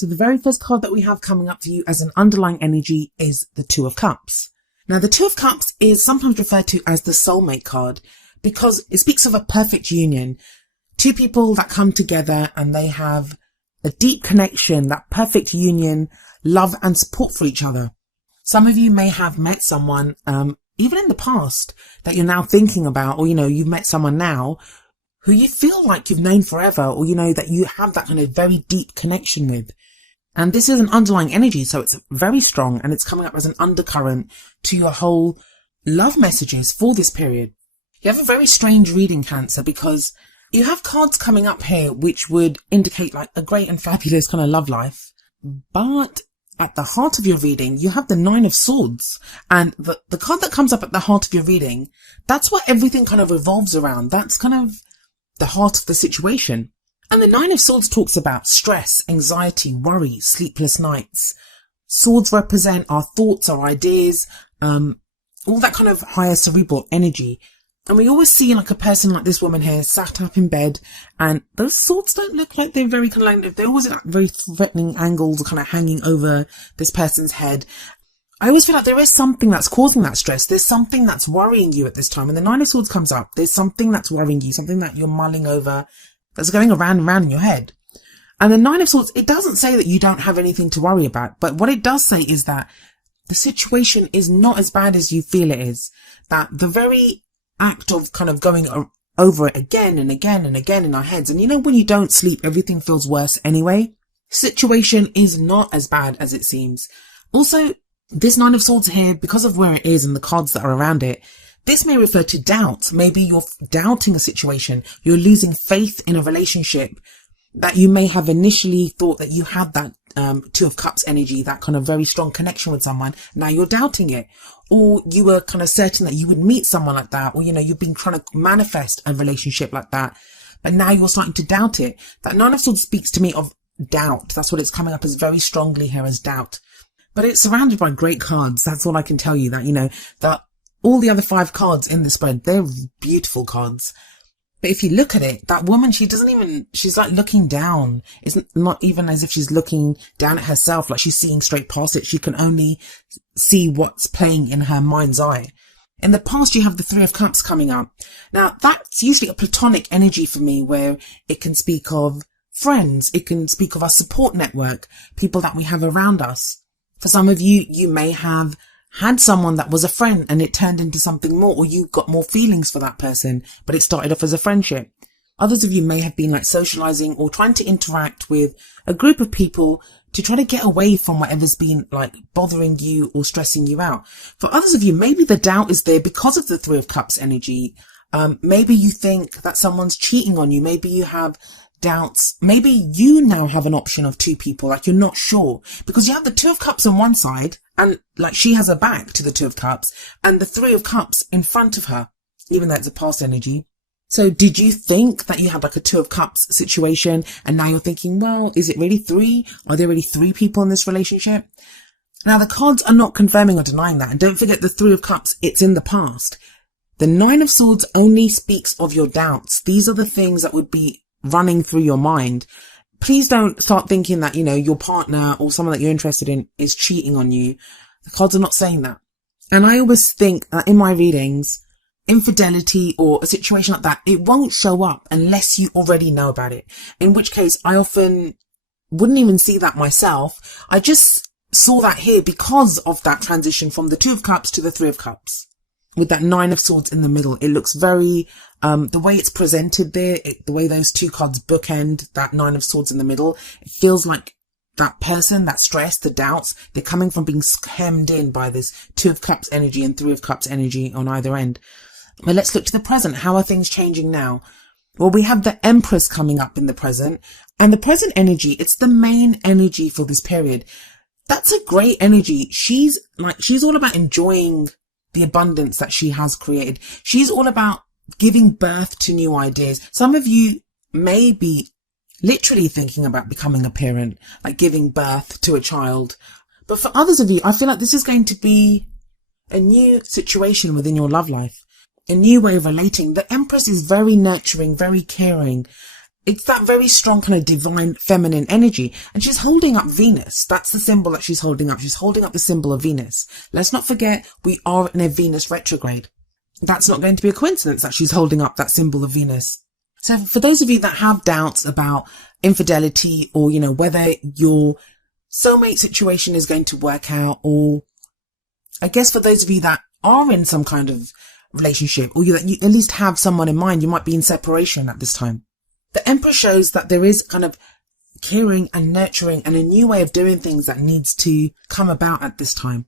So the very first card that we have coming up for you as an underlying energy is the Two of Cups. Now, the Two of Cups is sometimes referred to as the soulmate card because it speaks of a perfect union. Two people that come together and they have a deep connection, that perfect union, love and support for each other. Some of you may have met someone, even in the past, that you're now thinking about, or, you've met someone now who you feel like you've known forever, or, that you have that kind of very deep connection with. And this is an underlying energy, so it's very strong and it's coming up as an undercurrent to your whole love messages for this period. You have a very strange reading, Cancer, because you have cards coming up here which would indicate like a great and fabulous kind of love life. But at the heart of your reading, you have the Nine of Swords. And the card that comes up at the heart of your reading, that's what everything kind of revolves around. That's kind of the heart of the situation. And the Nine of Swords talks about stress, anxiety, worry, sleepless nights. Swords represent our thoughts, our ideas, all that kind of higher cerebral energy. And we always see like a person like this woman here sat up in bed, and those swords don't look like they're very kind of like, they're always at very threatening angles kind of hanging over this person's head. I always feel like there is something that's causing that stress. There's something that's worrying you at this time. And the Nine of Swords comes up. There's something that's worrying you, something that you're mulling over, that's going around and around in your head. And the Nine of Swords, it doesn't say that you don't have anything to worry about, but what it does say is that the situation is not as bad as you feel it is. That the very act of kind of going over it again and again and again in our heads, and when you don't sleep, everything feels worse anyway. Situation is not as bad as it seems. Also, this Nine of Swords here, because of where it is and the cards that are around it, this may refer to doubt. Maybe you're doubting a situation. You're losing faith in a relationship that you may have initially thought that you had that Two of Cups energy, that kind of very strong connection with someone. Now you're doubting it. Or you were kind of certain that you would meet someone like that. Or, you've been trying to manifest a relationship like that. But now you're starting to doubt it. That Nine of Swords speaks to me of doubt. That's what it's coming up as very strongly here, as doubt. But it's surrounded by great cards. That's all I can tell you. That, that all the other 5 cards in the spread, they're beautiful cards. But if you look at it, that woman, she's like looking down. It's not even as if she's looking down at herself, like she's seeing straight past it. She can only see what's playing in her mind's eye. In the past, you have the Three of Cups coming up. Now, that's usually a platonic energy for me, where it can speak of friends. It can speak of our support network, people that we have around us. For some of you, you may have had someone that was a friend and it turned into something more, or you got more feelings for that person, but it started off as a friendship. Others of you may have been like socializing or trying to interact with a group of people to try to get away from whatever's been like bothering you or stressing you out. For others of you, maybe the doubt is there because of the Three of Cups energy. Maybe you think that someone's cheating on you. Maybe you have doubts. Maybe you now have an option of 2 people, like you're not sure, because you have the Two of Cups on one side and like she has her back to the Two of Cups and the Three of Cups in front of her, even though it's a past energy. So did you think that you had like a Two of Cups situation and now you're thinking, well, is it really 3? Are there really 3 people in this relationship? Now the cards are not confirming or denying that. And don't forget the Three of Cups, it's in the past. The Nine of Swords only speaks of your doubts. These are the things that would be running through your mind. Please don't start thinking that, your partner or someone that you're interested in is cheating on you. The cards are not saying that. And I always think that in my readings, infidelity or a situation like that, it won't show up unless you already know about it. In which case, I often wouldn't even see that myself. I just saw that here because of that transition from the Two of Cups to the Three of Cups. With that Nine of Swords in the middle, it looks very, the way it's presented there, the way those 2 cards bookend that Nine of Swords in the middle, it feels like that person, that stress, the doubts, they're coming from being hemmed in by this Two of Cups energy and Three of Cups energy on either end. But let's look to the present. How are things changing now? Well, we have the Empress coming up in the present, and the present energy, it's the main energy for this period. That's a great energy. She's all about enjoying the abundance that she has created. She's all about giving birth to new ideas. Some of you may be literally thinking about becoming a parent, like giving birth to a child. But for others of you, I feel like this is going to be a new situation within your love life, a new way of relating. The Empress is very nurturing, very caring. it's that very strong kind of divine feminine energy. And she's holding up Venus. That's the symbol that she's holding up. She's holding up the symbol of Venus. Let's not forget, we are in a Venus retrograde. That's not going to be a coincidence that she's holding up that symbol of Venus. So for those of you that have doubts about infidelity, or, whether your soulmate situation is going to work out, or I guess for those of you that are in some kind of relationship, or that you at least have someone in mind, you might be in separation at this time. The Emperor shows that there is kind of caring and nurturing and a new way of doing things that needs to come about at this time.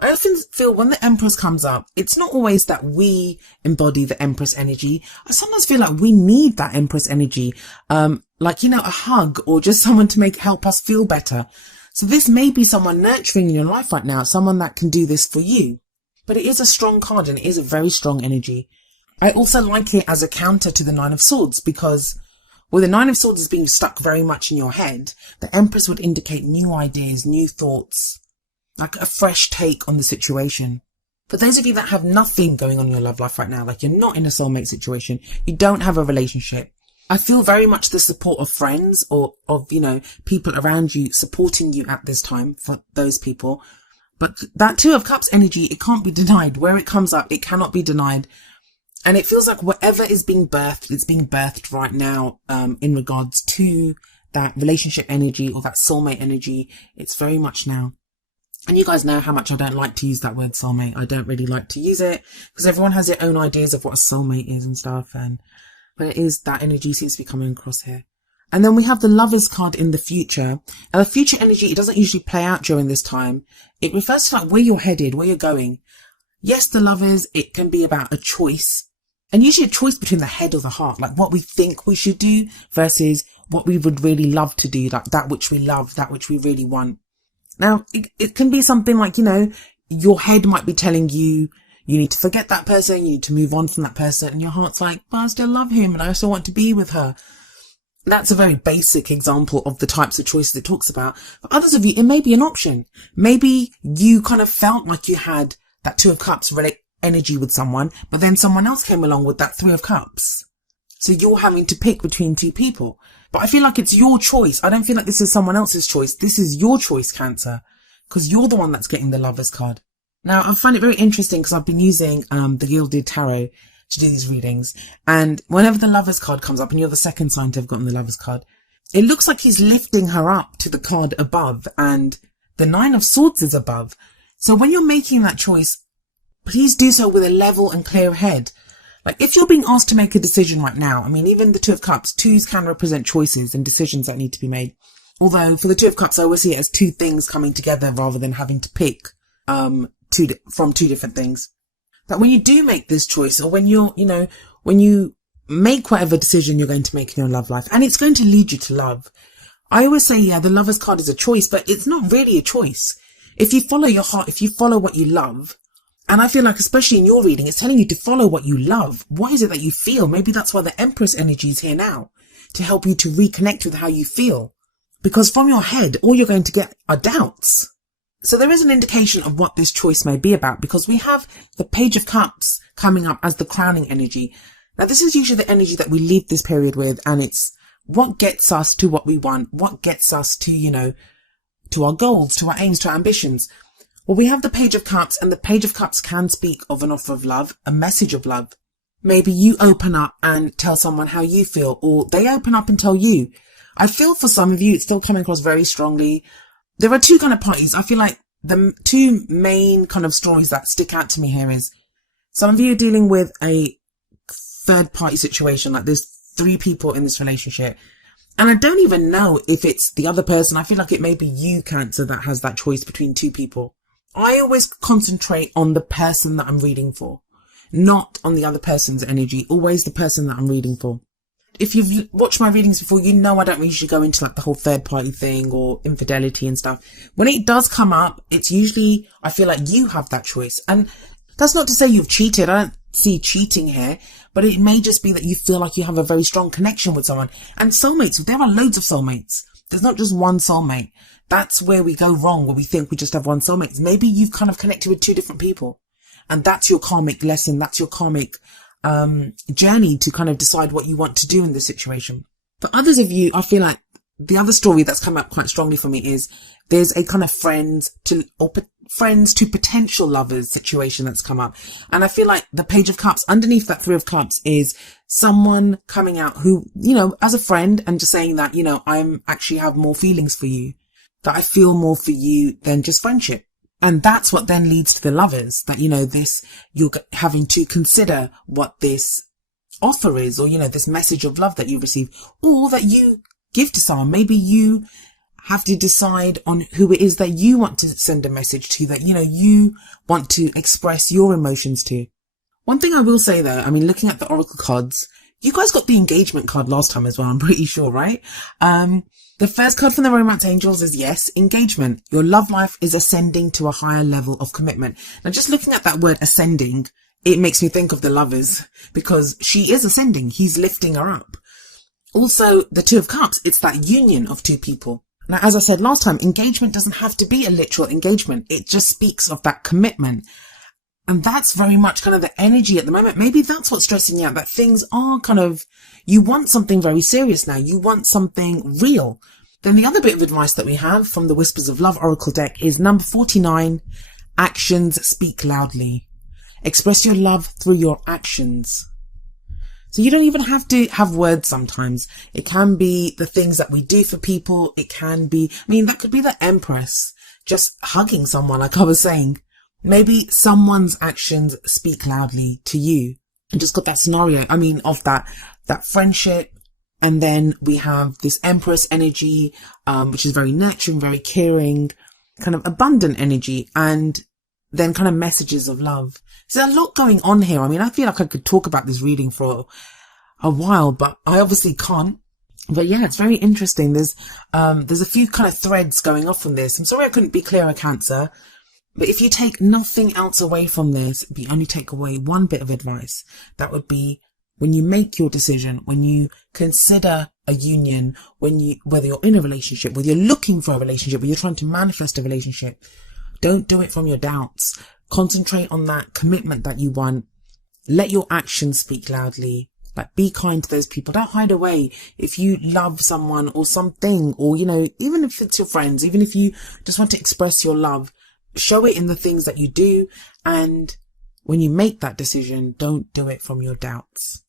I often feel when the Empress comes up, it's not always that we embody the Empress energy. I sometimes feel like we need that Empress energy, a hug, or just someone to help us feel better. So this may be someone nurturing in your life right now, someone that can do this for you. But it is a strong card, and it is a very strong energy. I also like it as a counter to the Nine of Swords, because the Nine of Swords is being stuck very much in your head, the Empress would indicate new ideas, new thoughts, like a fresh take on the situation. For those of you that have nothing going on in your love life right now, like you're not in a soulmate situation, you don't have a relationship, I feel very much the support of friends, or of, people around you supporting you at this time for those people. But that Two of Cups energy, it can't be denied. Where it comes up, it cannot be denied. And it feels like whatever is being birthed, it's being birthed right now, in regards to that relationship energy or that soulmate energy. It's very much now. And you guys know how much I don't like to use that word soulmate. I don't really like to use it because everyone has their own ideas of what a soulmate is and stuff. But it is, that energy seems to be coming across here. And then we have the Lovers card in the future. Now the future energy, it doesn't usually play out during this time. It refers to like where you're headed, where you're going. Yes, the Lovers, it can be about a choice. And usually a choice between the head or the heart, like what we think we should do versus what we would really love to do, like that which we love, that which we really want. Now, it can be something like, your head might be telling you, you need to forget that person, you need to move on from that person, and your heart's like, but I still love him and I still want to be with her. That's a very basic example of the types of choices it talks about. For others of you, it may be an option. Maybe you kind of felt like you had that Two of Cups energy with someone, but then someone else came along with that Three of Cups. So you're having to pick between two people. But I feel like it's your choice. I don't feel like this is someone else's choice. This is your choice, Cancer, because you're the one that's getting the Lovers card. Now, I find it very interesting because I've been using the Gilded Tarot to do these readings. And whenever the Lovers card comes up, and you're the second sign to have gotten the Lovers card, it looks like he's lifting her up to the card above, and the Nine of Swords is above. So when you're making that choice, please do so with a level and clear head. Like if you're being asked to make a decision right now, I mean, even the Two of Cups, twos can represent choices and decisions that need to be made. Although for the Two of Cups, I always see it as two things coming together rather than having to pick from two different things. That when you do make this choice, or when you're, when you make whatever decision you're going to make in your love life, and it's going to lead you to love. I always say, yeah, the Lovers card is a choice, but it's not really a choice. If you follow your heart, if you follow what you love, and I feel like, especially in your reading, it's telling you to follow what you love. What is it that you feel? Maybe that's why the Empress energy is here now, to help you to reconnect with how you feel. Because from your head, all you're going to get are doubts. So there is an indication of what this choice may be about, because we have the Page of Cups coming up as the crowning energy. Now, this is usually the energy that we leave this period with, and it's what gets us to what we want, what gets us to, to our goals, to our aims, to our ambitions. Well, we have the Page of Cups, and the Page of Cups can speak of an offer of love, a message of love. Maybe you open up and tell someone how you feel, or they open up and tell you. I feel for some of you, it's still coming across very strongly. There are two kind of parties. I feel like the two main kind of stories that stick out to me here is some of you are dealing with a third party situation, like there's three people in this relationship. And I don't even know if it's the other person. I feel like it may be you, Cancer, that has that choice between two people. I always concentrate on the person that I'm reading for, not on the other person's energy, always the person that I'm reading for. If you've watched my readings before, you know I don't usually go into like the whole third party thing or infidelity and stuff. When it does come up, it's usually, I feel like you have that choice. And that's not to say you've cheated. I don't see cheating here, but it may just be that you feel like you have a very strong connection with someone. And soulmates, there are loads of soulmates. There's not just one soulmate. That's where we go wrong, where we think we just have one soulmate. Maybe you've kind of connected with two different people, and that's your karmic lesson. That's your karmic journey to kind of decide what you want to do in this situation. For others of you, I feel like the other story that's come up quite strongly for me is there's a kind of friends to potential lovers situation that's come up. And I feel like the Page of Cups, underneath that Three of Cups, is someone coming out who, as a friend and just saying that, I'm actually have more feelings for you, that I feel more for you than just friendship. And that's what then leads to the lovers, that, you're having to consider what this offer is, or, this message of love that you receive, or that you give to someone. Maybe you have to decide on who it is that you want to send a message to, that, you want to express your emotions to. One thing I will say though, looking at the Oracle cards, you guys got the engagement card last time as well, I'm pretty sure, right? The first card from the Romance Angels is yes, engagement. Your love life is ascending to a higher level of commitment. Now, just looking at that word ascending, it makes me think of the lovers, because she is ascending. He's lifting her up. Also, the Two of Cups, it's that union of two people. Now, as I said last time, engagement doesn't have to be a literal engagement. It just speaks of that commitment. And that's very much kind of the energy at the moment. Maybe that's what's stressing you out, that things are you want something very serious now. You want something real. Then the other bit of advice that we have from the Whispers of Love Oracle deck is number 49, actions speak loudly. Express your love through your actions. So you don't even have to have words sometimes. It can be the things that we do for people. It can be, that could be the Empress, just hugging someone, like I was saying. Maybe someone's actions speak loudly to you. And just got that scenario, of that friendship. And then we have this Empress energy, which is very nurturing, very caring, kind of abundant energy, and then kind of messages of love. So there's a lot going on here. I feel like I could talk about this reading for a while, but I obviously can't. But yeah, it's very interesting. There's a few kind of threads going off from this. I'm sorry I couldn't be clearer, Cancer. But if you take nothing else away from this, if you only take away one bit of advice, that would be, when you make your decision, when you consider a union, whether you're in a relationship, whether you're looking for a relationship, whether you're trying to manifest a relationship, don't do it from your doubts. Concentrate on that commitment that you want. Let your actions speak loudly. Be kind to those people. Don't hide away. If you love someone or something, or, even if it's your friends, even if you just want to express your love, show it in the things that you do. And when you make that decision, don't do it from your doubts.